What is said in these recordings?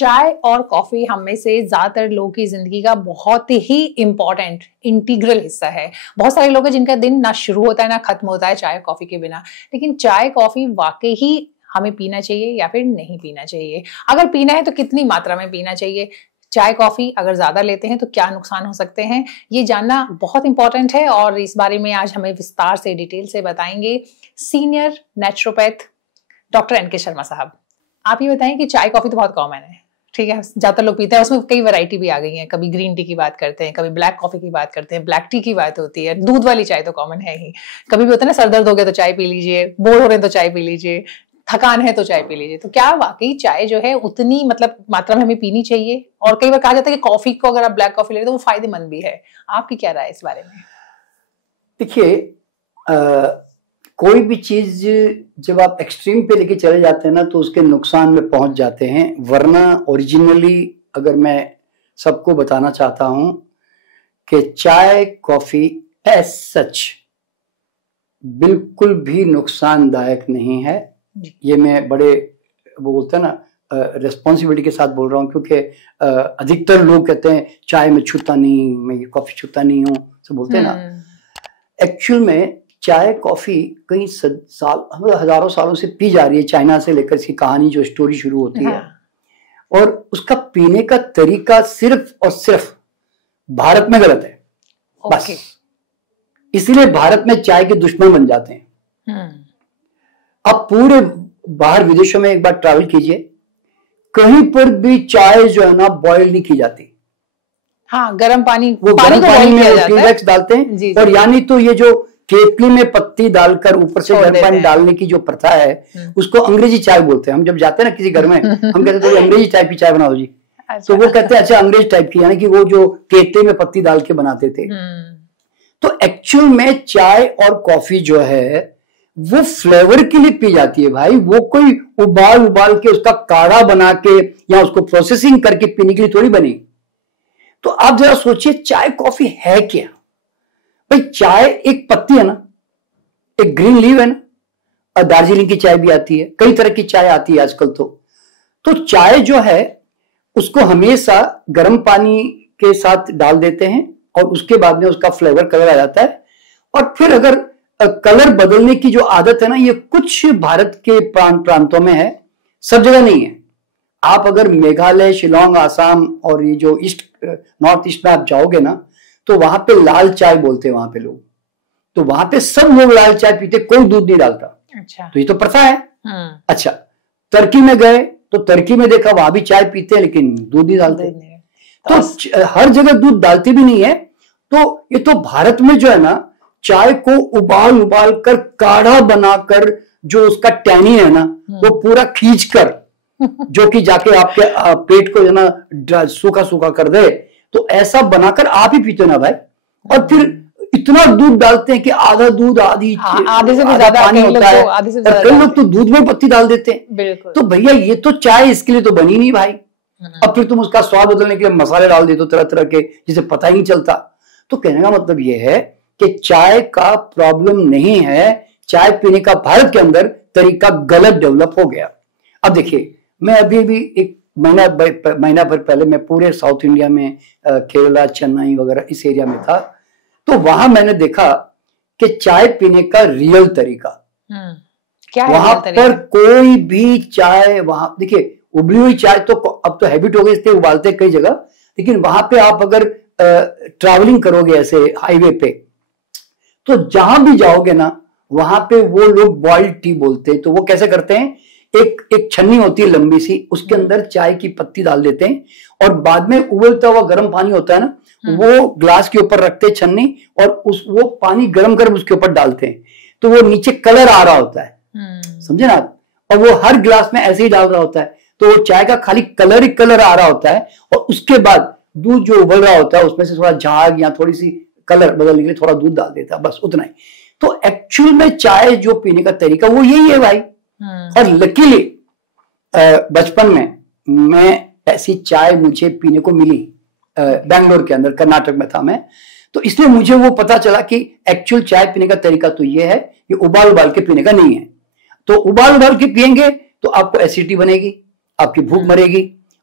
चाय और कॉफी हम में से ज्यादातर लोगों की जिंदगी का बहुत ही इंपॉर्टेंट इंटीग्रल हिस्सा है। बहुत सारे लोग हैं जिनका दिन ना शुरू होता है ना खत्म होता है चाय कॉफी के बिना। लेकिन चाय कॉफी वाकई ही हमें पीना चाहिए या फिर नहीं पीना चाहिए? अगर पीना है तो कितनी मात्रा में पीना चाहिए? चाय कॉफी अगर ज्यादा लेते हैं तो क्या नुकसान हो सकते हैं? ये जानना बहुत इंपॉर्टेंट है और इस बारे में आज हमें विस्तार से डिटेल से बताएंगे सीनियर नेचुरोपैथ डॉक्टर एन के शर्मा साहब। आप ये बताएं कि चाय कॉफी तो बहुत कॉमन है, ठीक है, ज्यादातर लोग पीते हैं, उसमें कई वैरायटी भी आ गई है। कभी ग्रीन टी की बात करते हैं, कभी ब्लैक कॉफी की बात करते हैं, ब्लैक टी की बात होती है, दूध वाली चाय तो कॉमन है ही। कभी भी होता है ना, सर दर्द हो गया तो चाय पी लीजिए, बोर हो रहे हैं तो चाय पी लीजिए, थकान है तो चाय पी लीजिए। तो क्या वाकई चाय जो है उतनी मतलब मात्रा में हमें पीनी चाहिए? और कई बार कहा जाता है कि कॉफी को अगर आप ब्लैक कॉफी ले रहे तो वो फायदेमंद भी है। आपकी क्या राय है इस बारे में? देखिए, कोई भी चीज जब आप एक्सट्रीम पे लेके चले जाते हैं ना तो उसके नुकसान में पहुंच जाते हैं। वरना ओरिजिनली अगर मैं सबको बताना चाहता हूं कि चाय कॉफी एज सच बिल्कुल भी नुकसानदायक नहीं है। ये मैं बड़े वो बोलते हैं ना रिस्पॉन्सिबिलिटी के साथ बोल रहा हूँ, क्योंकि अधिकतर लोग कहते हैं चाय में छूता नहीं, मैं ये कॉफी छूता नहीं हूँ, सब बोलते हैं ना। एक्चुअल में चाय कॉफी कई साल हजारों सालों से पी जा रही है। चाइना से लेकर इसकी कहानी जो स्टोरी शुरू होती है, और उसका पीने का तरीका सिर्फ और सिर्फ भारत में गलत है। बस इसलिए भारत में चाय के दुश्मन बन जाते हैं। अब पूरे बाहर विदेशों में एक बार ट्रैवल कीजिए, कहीं पर भी चाय जो है ना बॉयल नहीं की जाती। हाँ, गर्म पानी, वो गर्म पानी में टी बैग्स डालते हैं। और यानी तो ये जो केतली में पत्ती डालकर ऊपर से गर्म पानी डालने की जो प्रथा है उसको अंग्रेजी चाय बोलते हैं। हम जब जाते हैं ना किसी घर में, हम कहते हैं तो अंग्रेजी टाइप की चाय बनाओ जी। तो वो कहते हैं अच्छा अंग्रेजी टाइप की, यानी कि वो जो केतली में पत्ती डाल के बनाते थे। तो एक्चुअल में चाय और कॉफी जो है वो फ्लेवर के लिए पी जाती है भाई। वो कोई उबाल के उसका काढ़ा बना के या उसको प्रोसेसिंग करके पीने के लिए थोड़ी बनी। तो आप जरा सोचिए चाय कॉफी है क्या भाई? चाय एक पत्ती है ना, एक ग्रीन लीव है ना, और दार्जिलिंग की चाय भी आती है, कई तरह की चाय आती है आजकल। तो चाय जो है उसको हमेशा गर्म पानी के साथ डाल देते हैं और उसके बाद में उसका फ्लेवर कलर आ जाता है। और फिर अगर कलर बदलने की जो आदत है ना, ये कुछ भारत के प्रांतों में है, सब जगह नहीं है। आप अगर मेघालय, शिलोंग, आसाम और ये जो नॉर्थ ईस्ट में आप जाओगे ना तो वहां पे लाल चाय बोलते हैं वहां पे लोग। तो वहां पे सब लोग लाल चाय पीते, कोई दूध नहीं डालता। अच्छा, तो ये तो प्रथा है। अच्छा, तुर्की में गए तो तुर्की में देखा वहां भी चाय पीते हैं लेकिन दूध नहीं डालते। तो हर जगह दूध डालते भी नहीं है। तो ये तो भारत में जो है ना, चाय को उबाल कर काढ़ा बनाकर जो उसका टैनी है ना वो पूरा खींच कर जो कि जाके आपके पेट को जो ना सूखा कर दे, तो ऐसा बनाकर आप ही पीते ना भाई। और फिर इतना दूध डालते हैं कि आधा दूध आधे से भी ज्यादा पानी होता है। कई लोग तो दूध में पत्ती डाल देते हैं। तो भैया ये तो चाय इसके लिए तो बनी नहीं भाई। अब फिर तुम उसका स्वाद बदलने के लिए मसाले डाल देते हो तरह तरह के, जिसे पता ही नहीं चलता। तो कहने का मतलब ये है कि चाय का प्रॉब्लम नहीं है, चाय पीने का भारत के अंदर तरीका गलत डेवलप हो गया। अब देखिए, मैं अभी भी एक महीना भर पहले मैं पूरे साउथ इंडिया में केरला, चेन्नई वगैरह इस एरिया में था। तो वहां मैंने देखा कि चाय पीने का रियल तरीका क्या है। वहां पर कोई भी चाय, वहां देखिए उबली हुई चाय तो अब तो हैबिट हो गई, इसलिए उबालते कई जगह। लेकिन वहां पे आप अगर ट्रैवलिंग करोगे ऐसे हाईवे पे, तो जहां भी जाओगे ना वहां पे वो लोग बॉइल्ड टी बोलते हैं। तो वो कैसे करते हैं, एक छन्नी होती है लंबी सी, उसके अंदर चाय की पत्ती डाल देते हैं और बाद में उबलता हुआ गर्म पानी होता है ना, वो ग्लास के ऊपर रखते हैं छन्नी, और वो पानी गर्म उसके ऊपर डालते हैं। तो वो नीचे कलर आ रहा होता है, समझे ना आप? और वो हर ग्लास में ऐसे ही डाल रहा होता है। तो वो चाय का खाली कलर ही कलर आ रहा होता है, और उसके बाद दूध जो उबल रहा होता है उसमें से थोड़ा झाग या थोड़ी सी कलर बदलने के लिए थोड़ा दूध डाल देता है, बस उतना ही। तो एक्चुअल में चाय जो पीने का तरीका वो यही है भाई। और लकीली बचपन में मैं ऐसी चाय मुझे पीने को मिली बेंगलोर के अंदर, कर्नाटक में था मैं। तो इसलिए मुझे वो पता चला कि एक्चुअल चाय पीने का तरीका तो ये है, ये उबाल के पीने का नहीं है। तो उबाल के पिएंगे तो आपको एसिडिटी बनेगी, आपकी भूख मरेगी,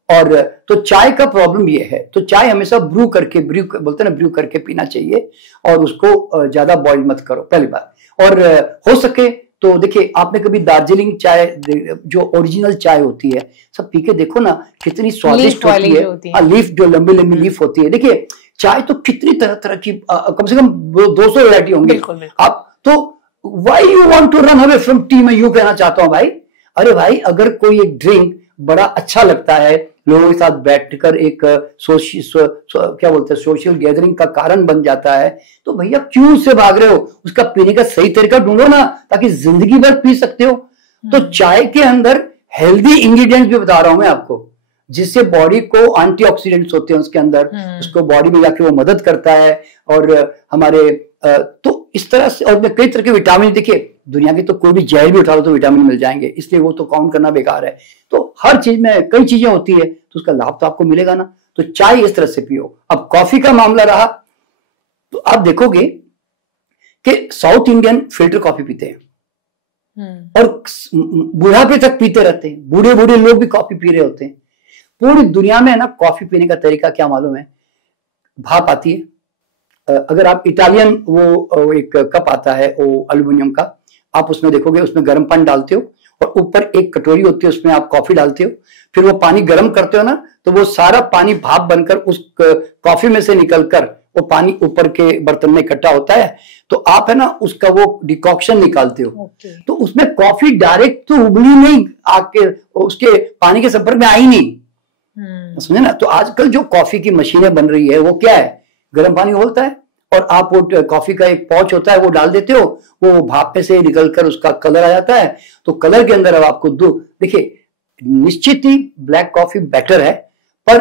और तो चाय का प्रॉब्लम ये है, तो चाय हमेशा ब्रू बोलते हैं ना, ब्रू करके पीना चाहिए और उसको ज्यादा बॉइल मत करो, पहली बात। और हो सके तो देखिए, आपने कभी दार्जिलिंग चाय, जो ओरिजिनल चाय होती है, सब पी के देखो ना, कितनी स्वादिष्ट होती है। लीफ, जो लंबी लंबी लीफ होती है। देखिए चाय तो कितनी तरह तरह की, कम से कम 200 वैरायटी होंगी। आप तो why you want to run away from tea, मैं यूं कहना चाहता हूं भाई। अरे भाई, अगर कोई एक ड्रिंक बड़ा अच्छा लगता है, लोगों के साथ बैठकर एक क्या बोलते हैं, सोशल गैदरिंग का कारण बन जाता है, तो भैया क्यों उससे भाग रहे हो? उसका पीने का सही तरीका ढूंढो ना, ताकि जिंदगी भर पी सकते हो। तो चाय के अंदर हेल्दी इंग्रेडिएंट्स भी बता रहा हूं मैं आपको, जिससे बॉडी को, एंटीऑक्सीडेंट्स होते हैं उसके अंदर, उसको बॉडी में जाके वो मदद करता है। और हमारे तो इस तरह से, और कई तरह के विटामिन, देखिए दुनिया की तो कोई भी जहर भी उठा लो तो विटामिन मिल जाएंगे, इसलिए वो तो काउंट करना बेकार है। तो हर चीज में कई चीजें होती है, तो उसका लाभ तो आपको मिलेगा ना। तो चाय इस तरह से पियो। अब कॉफी का मामला रहा, तो आप देखोगे कि साउथ इंडियन फिल्टर कॉफी पीते हैं और बुढ़ापे तक पीते रहते हैं। बूढ़े बूढ़े लोग भी कॉफी पी रहे होते हैं। पूरी दुनिया में है ना, कॉफी पीने का तरीका क्या मालूम है? भाप आती है। अगर आप इटालियन, वो एक कप आता है वो एल्युमिनियम का, आप उसमें देखोगे, उसमें गर्म पानी डालते हो और ऊपर एक कटोरी होती है, उसमें आप कॉफी डालते हो। फिर वो पानी गर्म करते हो ना, तो वो सारा पानी भाप बनकर उस कॉफी में से निकलकर वो पानी ऊपर के बर्तन में इकट्ठा होता है। तो आप है ना, उसका वो डिकॉक्शन निकालते हो। तो उसमें कॉफी डायरेक्ट तो उबली नहीं, आके उसके पानी के संपर्क में आई नहीं, समझे ना। तो आजकल जो कॉफी की मशीनें बन रही है, वो क्या है, गर्म पानी उबलता है और आप वो कॉफी का एक पाउच होता है, वो डाल देते हो, वो भाप में से निकलकर उसका कलर आ जाता है। तो कलर के अंदर अब आपको देखिए, निश्चित ही ब्लैक कॉफी बेटर है, पर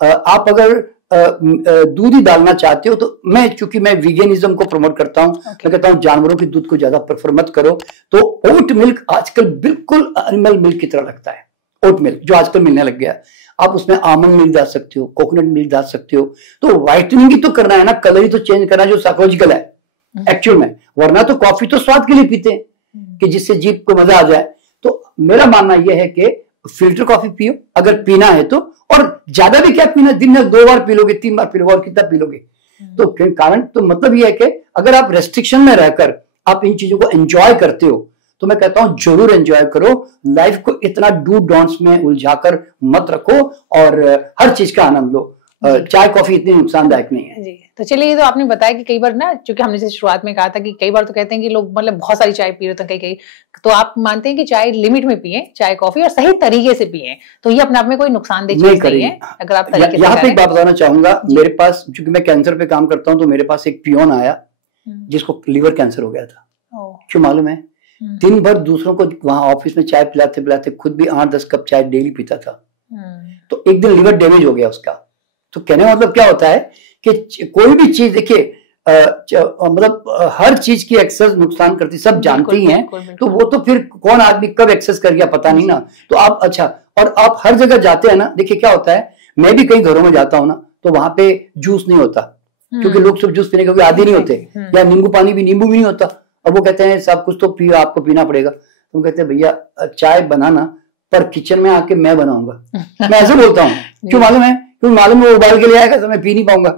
आप अगर दूध ही डालना चाहते हो, तो चूंकि मैं वीगनिज्म को प्रमोट करता हूं, मैं कहता हूं जानवरों के दूध को ज्यादा प्रेफर मत करो। तो ओट मिल्क आजकल बिल्कुल एनिमल मिल्क की तरह लगता है, ओट मिल्क जो आजकल मिलने लग गया। आप उसमें आमंड मिल्क डाल सकते हो, कोकोनट मिल्क डाल सकते हो। तो व्हाइटनिंग ही तो करना है ना, कलर ही तो चेंज करना है, जो साइकोलॉजिकल है एक्चुअल में। वरना तो कॉफी तो स्वाद के लिए पीते हैं कि जिससे जीभ को मजा आ जाए। तो मेरा मानना यह है कि फिल्टर कॉफी पियो अगर पीना है तो, और ज्यादा भी क्या पीना, दिन में 2 बार पी लोगे, 3 बार पी लोगे, और कितना पी लोगे? तो कारण तो मतलब यह है कि अगर आप रेस्ट्रिक्शन में रहकर आप इन चीजों को एंजॉय करते हो, तो मैं कहता हूं जरूर एंजॉय करो। लाइफ को इतना डू डोंट्स में उलझाकर मत रखो और हर चीज का आनंद लो। चाय कॉफी इतनी नुकसानदायक नहीं है। जी, तो चलिए, ये तो आपने बताया कि कई बार ना, क्योंकि हमने जैसे शुरुआत में कहा था कि कई बार तो कहते हैं कि लोग मतलब बहुत सारी चाय पी रहे हैं, कई तो आप मानते हैं कि चाय लिमिट में पिए, चाय कॉफी, और सही तरीके से पिए, तो ये अपने आप में कोई नुकसानदेह चीज नहीं है अगर आप तरीके से। यहाँ पे एक बात बताना चाहूंगा, मेरे पास, क्योंकि मैं कैंसर पे काम करता हूँ, तो मेरे पास एक पियोन आया जिसको लिवर कैंसर हो गया था। क्यों मालूम है? दिन भर दूसरों को वहां ऑफिस में चाय पिलाते पिलाते खुद भी 8-10 कप चाय डेली पीता था। तो एक दिन लिवर डैमेज हो गया उसका। तो कहने का मतलब क्या होता है कि कोई भी चीज, देखिए मतलब हर चीज की एक्सेस नुकसान करती, सब जानते ही हैं। तो वो तो फिर कौन आदमी कब एक्सेस कर गया पता नहीं ना। तो आप अच्छा, और आप हर जगह जाते हैं ना, देखिए क्या होता है, मैं भी कई घरों में जाता हूँ ना, तो वहां पे जूस नहीं होता, क्योंकि लोग सब जूस पीने के आदी नहीं होते, या नींबू भी नहीं होता। अब वो कहते हैं सब कुछ तो पियो, आपको पीना पड़ेगा। तो कहते हैं भैया चाय बनाना, पर किचन में आके मैं बनाऊंगा। मैं ऐसे बोलता हूँ, क्यों मालूम है? क्योंकि मालूम है वो उबाल के ले आएगा तो मैं पी नहीं पाऊंगा,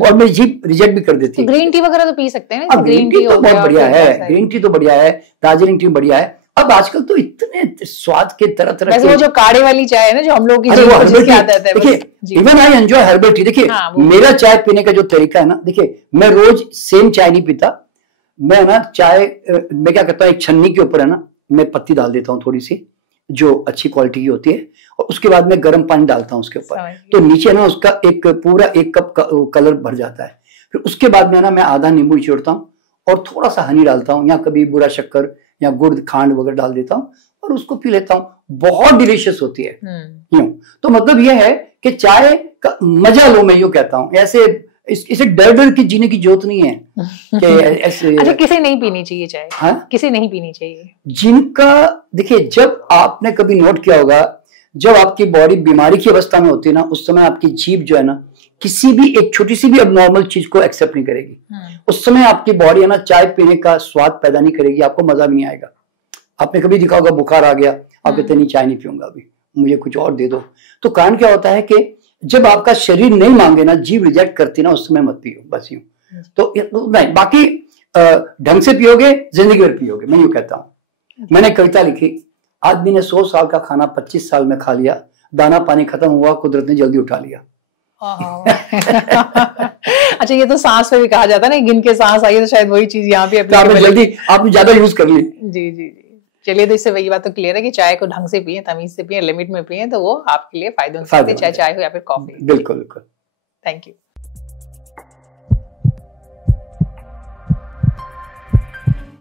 और मेरी जीभ रिजेक्ट भी कर देती है। ग्रीन टी वगैरह तो पी सकते हैं ना? ग्रीन टी तो बहुत बढ़िया है, ग्रीन टी तो बढ़िया है, दार्जिलिंग टी बढ़िया है। अब आजकल तो इतने स्वाद के तरह तरह के, वो जो काढ़े वाली चाय है ना, जो हम लोग की even I enjoy herbal tea. देखिए मेरा चाय पीने का जो तरीका है ना, देखिए मैं रोज सेम चाय नहीं पीता। मैं ना चाय मैं क्या करता हूँ, एक छन्नी के ऊपर है ना, मैं पत्ती डाल देता हूँ थोड़ी सी, जो अच्छी क्वालिटी की होती है, और उसके बाद मैं गर्म पानी डालता हूँ उसके ऊपर। तो नीचे ना उसका एक पूरा 1 कप कलर भर जाता है। फिर उसके बाद में ना मैं आधा नींबू निचोड़ता हूँ और थोड़ा सा हनी डालता हूँ, या कभी बुरा शक्कर या गुड़ खांड वगैरह डाल देता हूँ और उसको पी लेता हूँ। बहुत डिलीशियस होती है यूं। तो मतलब यह है कि चाय का मजा लो, मैं यूं कहता हूँ। ऐसे इसे डर की जीने की जरूरत नहीं है कि ऐसे। अच्छा, किसे नहीं पीनी चाहिए चाय? हाँ, किसे नहीं पीनी चाहिए? जिनका, देखिए जब आपने कभी नोट किया होगा, जब आपकी बॉडी बीमारी की अवस्था में होती है ना, उस समय आपकी जीभ जो है ना, किसी भी एक छोटी सी भी अबनॉर्मल चीज को एक्सेप्ट नहीं करेगी। उस समय आपकी बॉडी है ना, चाय पीने का स्वाद पैदा नहीं करेगी, आपको मजा भी नहीं आएगा। आपने कभी देखा होगा, बुखार आ गया, आप कहते नहीं चाय नहीं पीऊंगा अभी, मुझे कुछ और दे दो। तो कारण क्या होता है कि जब आपका शरीर नहीं मांगे ना, जीभ रिजेक्ट करती ना, उस समय मत पियो, बस यूं। तो नहीं, बाकी ढंग से पियोगे जिंदगी भर पियोगे, मैं यूं कहता हूं। मैंने कविता लिखी, आदमी ने 100 साल का खाना 25 साल में खा लिया, दाना पानी खत्म हुआ, कुदरत ने जल्दी उठा लिया। अच्छा, ये तो सांस पे भी कहा जाता है ना, गिन के सांस आई, तो शायद वही चीज यहाँ पे जल्दी आपने ज्यादा यूज कर ली। जी जी जी, चलिए, तो इससे वही बात तो क्लियर है कि चाय को ढंग से पिए, तमीज से पिए, लिमिट में पिए, तो वो आपके लिए फायदेमंद है, चाहे चाय हो या फिर कॉफी। बिल्कुल बिल्कुल। Thank you.